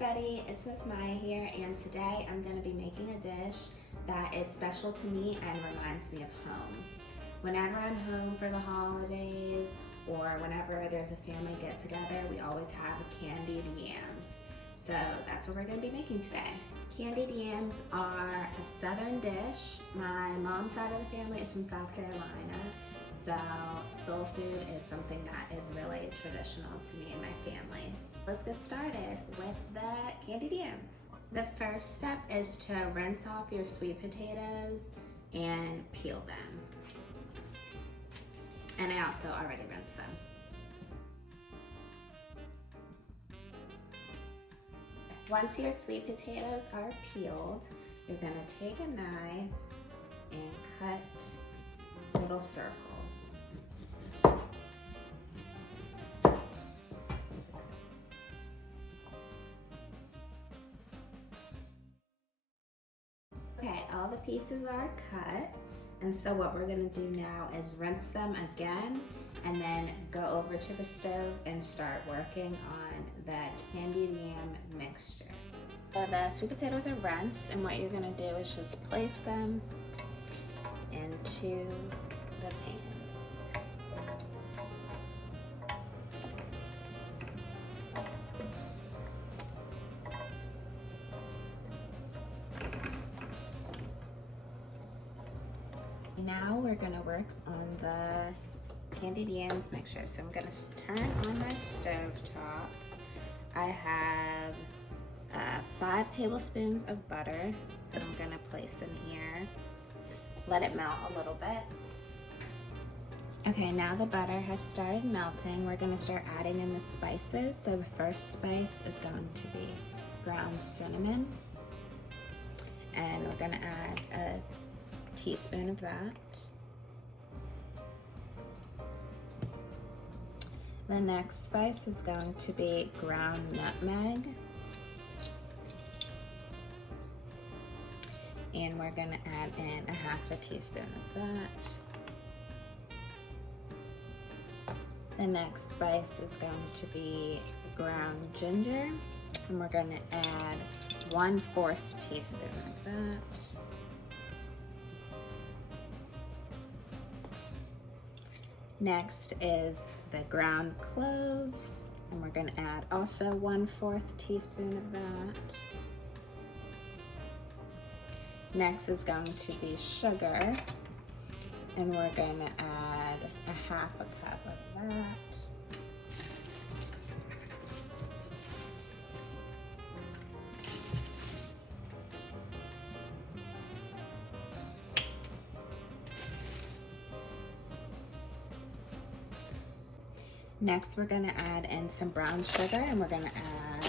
everybody, it's Miss Maya here, and today I'm going to be making a dish that is special to me and reminds me of home. Whenever I'm home for the holidays or whenever there's a family get together, we always have candied yams. So that's what we're going to be making today. Candied yams are a southern dish. My mom's side of the family is from South Carolina, so soul food is something that is really traditional to me and my family. Let's get started with the candied yams. The first step is to rinse off your sweet potatoes and peel them. And I also already rinsed them. Once your sweet potatoes are peeled, you're gonna take a knife and cut little circles. Okay, all the pieces are cut, and so what we're gonna do now is rinse them again and then go over to the stove and start working on the candied yam mixture. So the sweet potatoes are rinsed, and what you're gonna do is just place them into the pan. Now we're gonna work on the candied yams mixture. So I'm gonna turn on my stove top. I have 5 tablespoons of butter that I'm gonna place in here. Let it melt a little bit. Okay, now the butter has started melting. We're gonna start adding in the spices. So the first spice is going to be ground cinnamon. And we're gonna add a teaspoon of that. The next spice is going to be ground nutmeg. And we're gonna add in a 1/2 teaspoon of that. The next spice is going to be ground ginger. And we're gonna add 1/4 teaspoon of that. Next is the ground cloves, and we're gonna add also 1/4 teaspoon of that. Next is going to be sugar, and we're gonna add a 1/2 cup of that. Next, we're gonna add in some brown sugar, and we're gonna add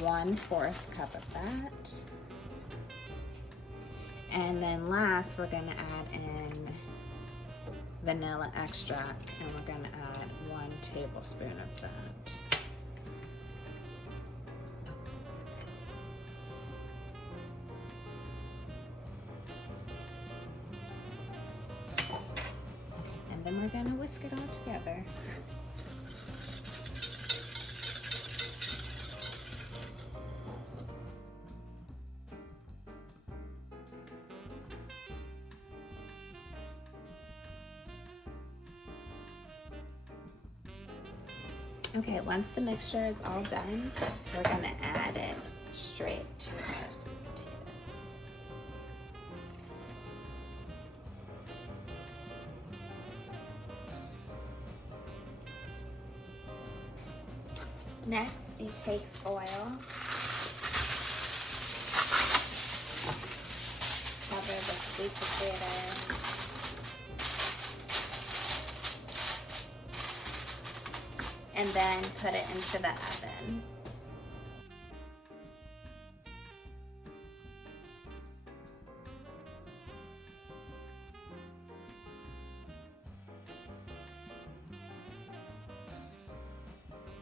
1/4 cup of that. And then last, we're gonna add in vanilla extract, and we're gonna add 1 tablespoon of that. And then we're gonna whisk it all together. Okay, once the mixture is all done, we're gonna add it straight to our sweet potatoes. Next, you take foil, cover the sweet potato, and then put it into the oven.